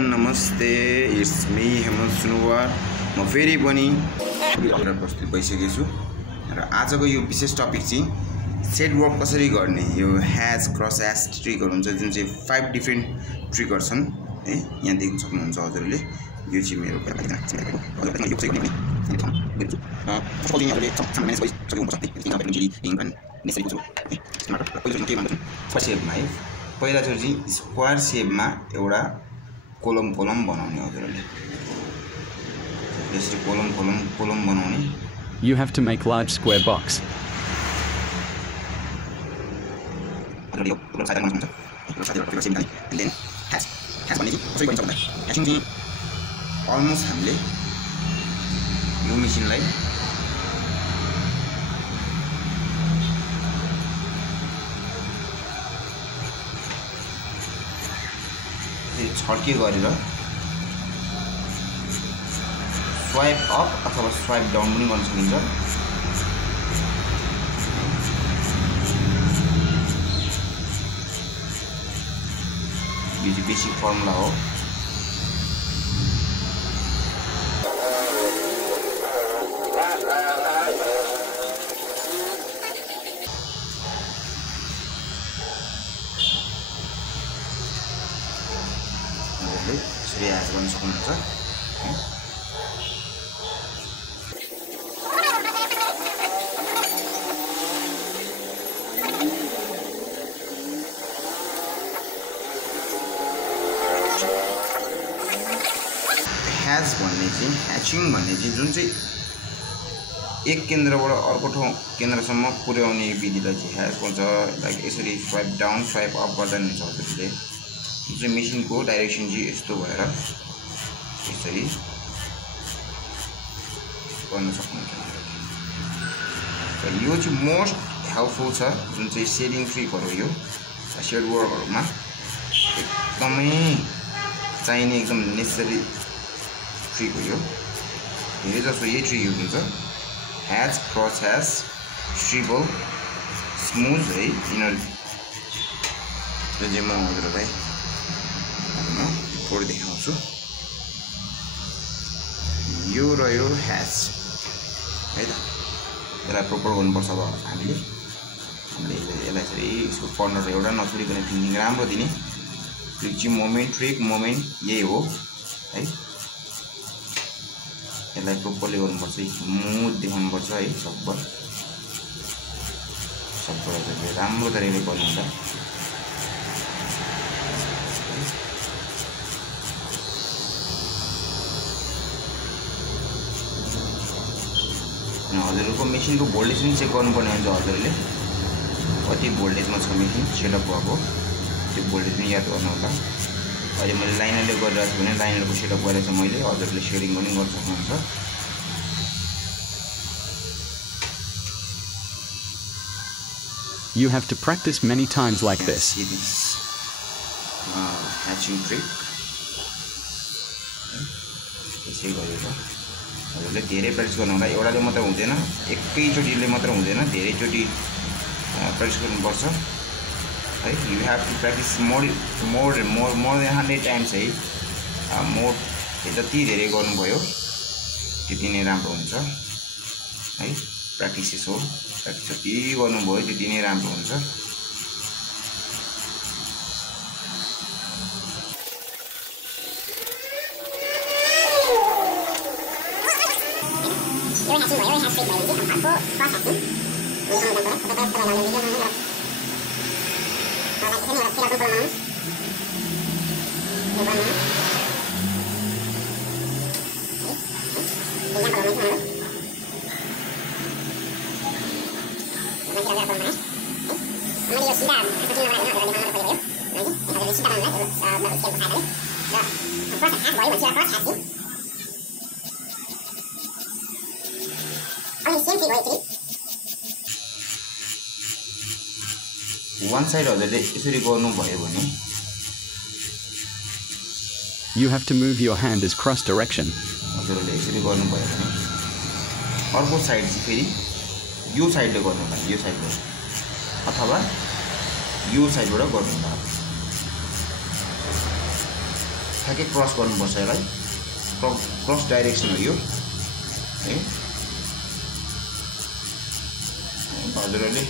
नमस्ते, it's me Hemant Sunuwar. म फेरि पनि प्रस्तुत भइसकेको छु र आजको यो विशेष टपिक चाहिँ सेट वर्क कसरी गर्ने। यो ह्याज क्रस ह्याज ट्रिकहरु हुन्छ जुन चाहिँ 5 डिफरेंट ट्रिकहरु छन् है, यहाँ देख्न सक्नुहुन्छ हजुरले। यो चाहिँ मेरो पहिला चाहिँ स्क्वायर शेपमा एउटा कोलम बनाउने हजुरले। यसरी कोलम बनाउने। You have to make large square box. Almost हामीले यो मेसिनलाई छड्के गरेर स्वाइप अप अथवा स्वाइप डाउन पनि गर्न सकिन्छ। यो चाहिँ बेसिक फर्मुला हो। ह्याज गर्न सक्नुहुन्छ। ह्याज भन्ने चाहिँ ह्याचिङ भन्ने चाहिँ जुन चाहिँ एक केन्द्रबाट अर्को ठाउँ केन्द्रसम्म पुर्याउने विधिलाई चाहिँ ह्याज भन्छ। लाइक यसरी स्वाइप डाउन स्वाइप अप गर्दा नि हुन्छ हजुरले। यो चाहिँ मेसिनको डाइरेक्सन चाहिँ यस्तो भएर यसरी गर्न सक्नुहुन्छ। यो चाहिँ मोस्ट हेल्पफुल छ जुन चाहिँ सेडिङ ट्रिकहरु। यो सेड वर्कहरुमा एकदमै चाहिने एकदम नेसेसरी ट्रिक हो। यो धेरै जसो यही ट्रिक युज हुन्छ। ह्याज क्रस ह्याज ट्रिपल स्मुथ है। इनर यो चाहिँ म हजुरलाई कोड देखाउँछु। यो रह्यो ह्याज है त। यसलाई प्रोपर गर्नुपर्छ। अब हामीले यसलाई यसरी यसको कर्नर एउटा नछोडिकन फिनिङ राम्रो दिने। ट्रिक चाहिँ मोमेन्ट ट्रिक मोमेन्ट यही हो है। यसलाई प्रोपरली गर्नुपर्छ। स्मुथ देखाउनुपर्छ है। सबभर राम्रो तरिकाले गर्नु हुन्छ। हजुरको मेसिनको भोल्टेज पनि चेक गर्नुपर्ने हुन्छ। हजुरले कति भोल्टेजमा छ मेसिन सेटअप भएको त्यो भोल्टेज पनि याद गर्नु होला। अहिले मैले लाइनरले गरिरहेको छु भने लाइनरको सेटअप गरेर चाहिँ मैले हजुरले सेडिङ पनि गर्न सक्नुहुन्छ। You have to practice many times like this. Hatching trick. यसै गरेर हजुरले धेरै प्र्याक्टिस गर्नु होला। एउटाले मात्र हुँदैन, एकैचोटिले मात्र हुँदैन, धेरैचोटि प्र्याक्टिस गर्नुपर्छ है। You have to practise more than 100 times है। मोर जति धेरै गर्नुभयो त्यति नै राम्रो हुन्छ है। प्र्याक्टिस हो। प्र्याक्टिस जति गर्नुभयो त्यति नै राम्रो हुन्छ। One side हजुरले यसरी गर्नुभयो भने You have to move your hand as cross direction. हजुरले यसरी गर्नुभयो भने अर्को साइड चाहिँ फेरि यो साइडले गर्नु होला। यो साइडबाट अथवा यो साइडबाट गर्नु होला। ठ्याक्कै क्रस गर्नुपर्छ यसलाई क्रस डाइरेक्सन हो यो है हजुरहरूले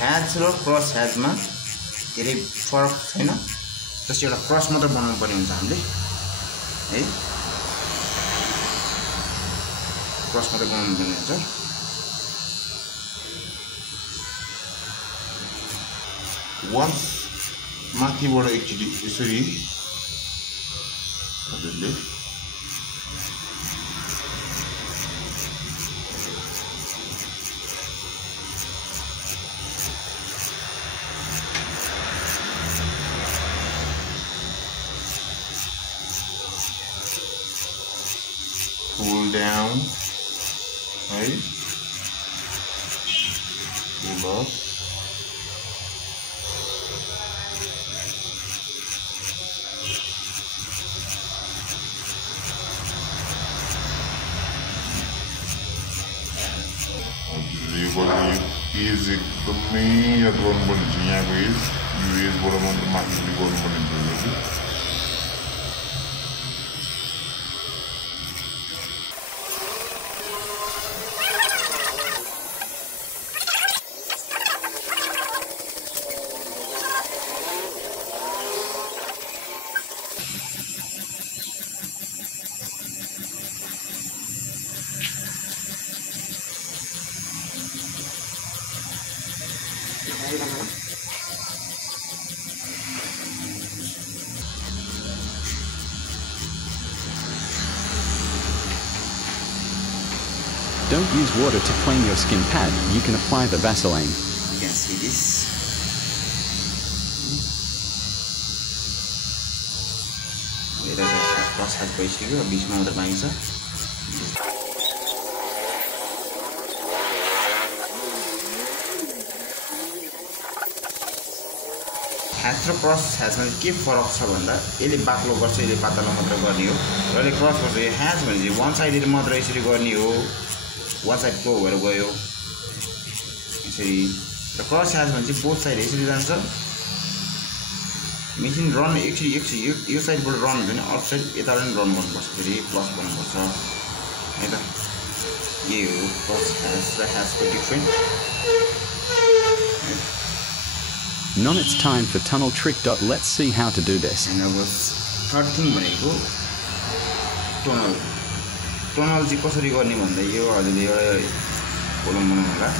ह्याज र क्रस ह्याजमा धेरै फरक छैन जस्ट एउटा क्रस मात्र बनाउनु पर्ने हुन्छ हामीले है क्रस मात्र बनाउनु पर्ने हुन्छ वन्स माथिबाट एकचोटि यसरी हजुरले pull down, right? Pull up. यो एज एकदमै याद गर्नुपर्ने छ यहाँको एज यो एजबाट मात्र माथि गर्नुपर्ने हुन्छ Don't use water to clean your skin pad, you can apply the Vaseline. You can see this. Here the cross has basically a beach mother buying sir. ह्याज र क्रस ह्याजमा के फरक छ भन्दा यसले बाक्लो गर्छ यसले पातलो मात्र गर्ने हो र यसले क्रस गर्छ यो ह्याज भने चाहिँ वान साइडेड मात्र यसरी गर्ने हो वान साइड फ्लो भएर गयो यसरी र क्रस ह्याज भने चाहिँ बोथ साइड यसरी जान्छ मेसिन रन एकचोटि यो साइडबाट रन हुन्छ भने अफ साइड यताबाट पनि रन गर्नुपर्छ फेरि प्लस गर्नुपर्छ है त यही हो क्रस ह्याज र ह्याजको different Now it's time for tunnel trick. Let's see how to do this. And अब थर्ड थिङ भनेको टनल चाहिँ कसरी गर्ने भन्दा यो हजुरले एउटा कोलम बनाउनु होला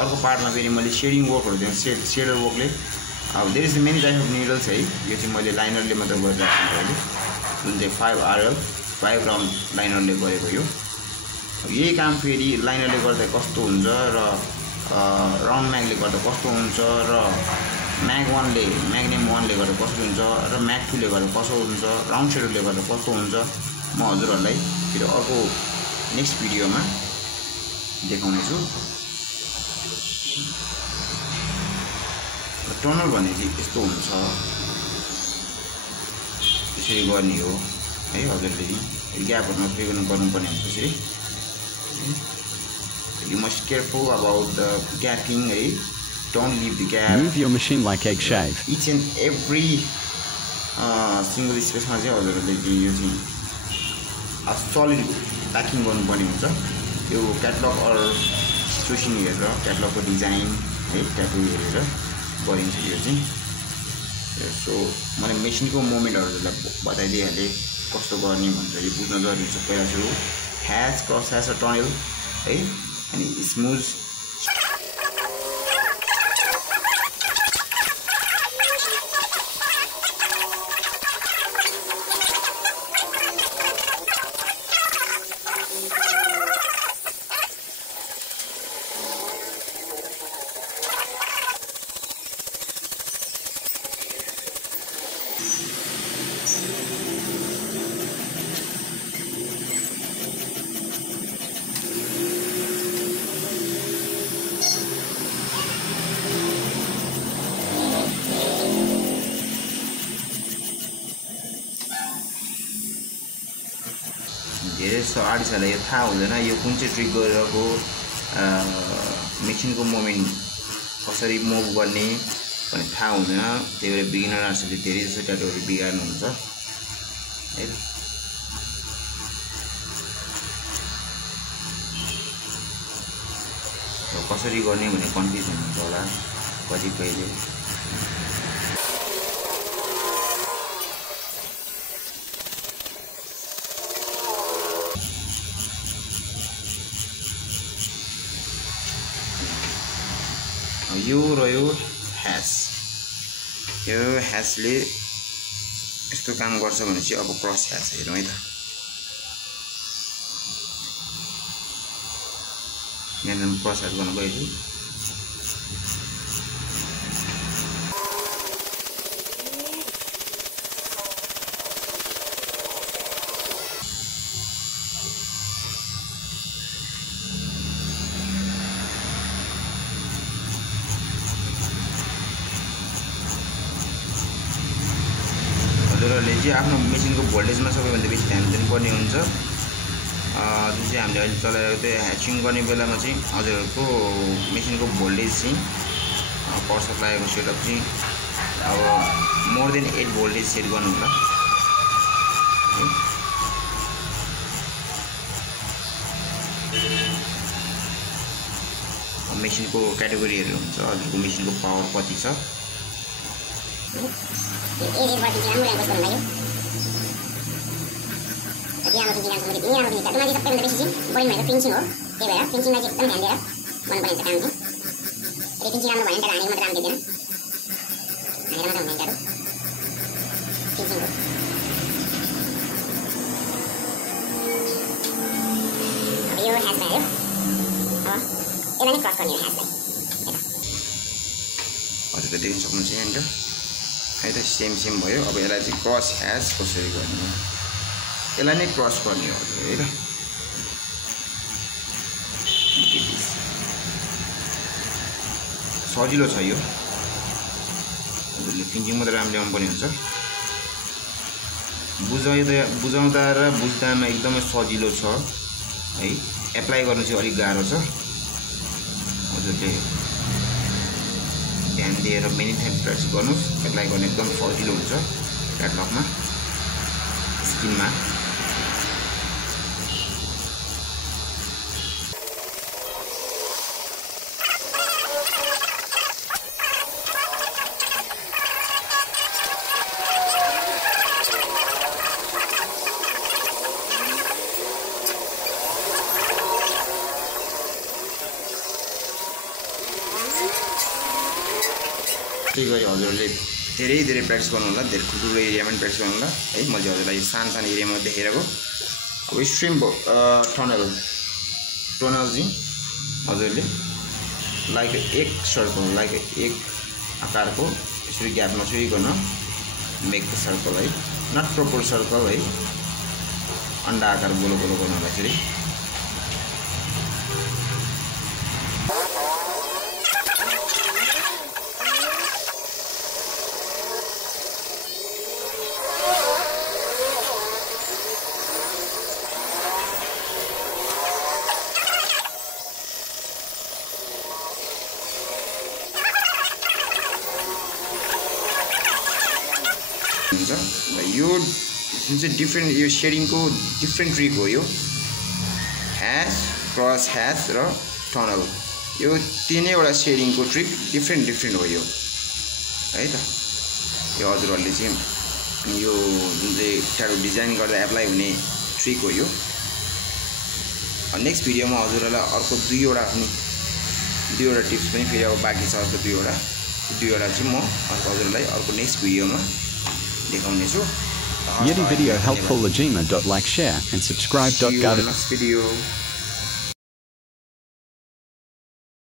अर्को पार्टमा फेरि मैले शेडिङ वर्कहरु दिएँ शेडर वर्कले अब there is many type of needles है यो चाहिँ मैले लाइनरले मात्र गरिरहेको छु अहिले जुन चाहिँ 5RL 5 राउन्ड लाइनरले गरेको यो अब यही काम फेरि लाइनरले गर्दा कस्तो हुन्छ र राउन्ड म्यागले गर्दा कस्तो हुन्छ र म्याग 1 ले म्याग्नियम 1 ले गर्दा कस्तो हुन्छ र म्याग 2 ले गर्दा कस्तो हुन्छ राउन्ड शेडरले गर्दा कस्तो हुन्छ म हजुरहरुलाई फेरि अर्को नेक्स्ट भिडियोमा देखाउने छु टनल भने चाहिँ यस्तो हुन्छ यसरी गर्ने हो है हजुरले ग्यापहरुमा प्ले गर्नुपर्ने हुन्छ यसरी you must careful about the gapping है don't leave the gap move your machine like egg shave each and every single space मा चाहिँ हजुरले यो चाहिँ solid packing गर्नुपर्ने हुन्छ यो क्याटलग अर सिचुएसन हेरेर क्याटलगको डिजाइन है ट्याटु हेरेर गरिन्छ यो चाहिँ सो मैले मेसिनको मोमेन्टहरुलाई बताइदिहाले कस्तो गर्ने भनेर यो बुझ्न जरुरी छ पहिला सुरु ह्याज क्रस ह्याज र टनल है अनि स्मुथ जस्तो आर्टिस्टहरुलाई यो थाहा हुँदैन यो कुन चाहिँ ट्रिक गरेको मेसिनको मोमेन्ट कसरी मुभ गर्ने भन्ने थाहा हुँदैन त्यही भएर बिगिनर्सहरुले धेरै जसो ट्याटुहरु बिगार्नुहुन्छ है त कसरी गर्ने भन्ने कन्फ्युज हुनुहुन्छ होला कतिपयले यो रह्यो ह्यास यो ह्यासले यस्तो काम गर्छ भनेपछि अब क्रस ह्यास हेरौँ है त यहाँ क्रस ह्यास गर्नु गयो हजुरहरुले चाहिँ आफ्नो मेसिनको भोल्टेजमा सबैभन्दा बेसी ध्यान दिनुपर्ने हुन्छ जुन चाहिँ हामीले अहिले चलाइरहेको त्यो ह्याचिङ गर्ने बेलामा चाहिँ हजुरहरुको मेसिनको भोल्टेज चाहिँ पावर सप्लाईको सेटअप चाहिँ अब मोर देन 8 भोल्टेज सेट गर्नु होला मेसिनको क्याटेगोरीहरु हुन्छ हजुरको मेसिनको पावर कति छ हजुरले देख्न सक्नुहुन्छ यहाँनिर है त सेम भयो अब यसलाई चाहिँ क्रस ह्यास कसरी गर्ने यसलाई नै क्रस गर्ने हो हजुर है त सजिलो छ यो हजुरले फिनिसिङ मात्र राम्रो ल्याउनु पर्ने हुन्छ बुझाउँदा र बुझ्दामा एकदमै सजिलो छ है एप्लाई गर्नु चाहिँ अलिक गाह्रो छ हजुरले ध्यान दिएर मेनी टाइम प्र्याक्टिस गर्नुस् एप्लाई गर्न एकदम सजिलो हुन्छ क्याटलगमा स्किनमा त्यही गरी हजुरहरूले धेरै प्र्याक्टिस गर्नु होला धेरै ठुलो एरियामा प्र्याक्टिस गर्नु होला है मैले हजुरलाई सानो एरियामा देखेको अब स्ट्रिम टनल चाहिँ हजुरले लाइक एक सर्कल लाइक एक आकारको यसरी ग्याप नछोइकन मेक द सर्कल है नट प्रपर सर्कल है अन्डा आकार गोलो गर्नुलाई चाहिँ हुन्छ यो जुन चाहिँ डिफ्रेन्ट यो शेडिङको डिफ्रेन्ट ट्रिक हो यो ह्यास क्रस ह्यास र टनल यो तीनैवटा शेडिङको ट्रिक डिफ्रेन्ट हो यो है त यो हजुरहरूले चाहिँ यो जुन चाहिँ ट्याटु डिजाइन गर्दा एप्लाई हुने ट्रिक हो यो नेक्स्ट भिडियोमा हजुरहरूलाई अर्को दुईवटा टिप्स पनि फेरि अब बाँकी छ अर्को दुईवटा चाहिँ म हजुरहरूलाई अर्को नेक्स्ट भिडियोमा देखाउनेछु Yeti video helpful Lajima.like share and subscribe. See you in the next video.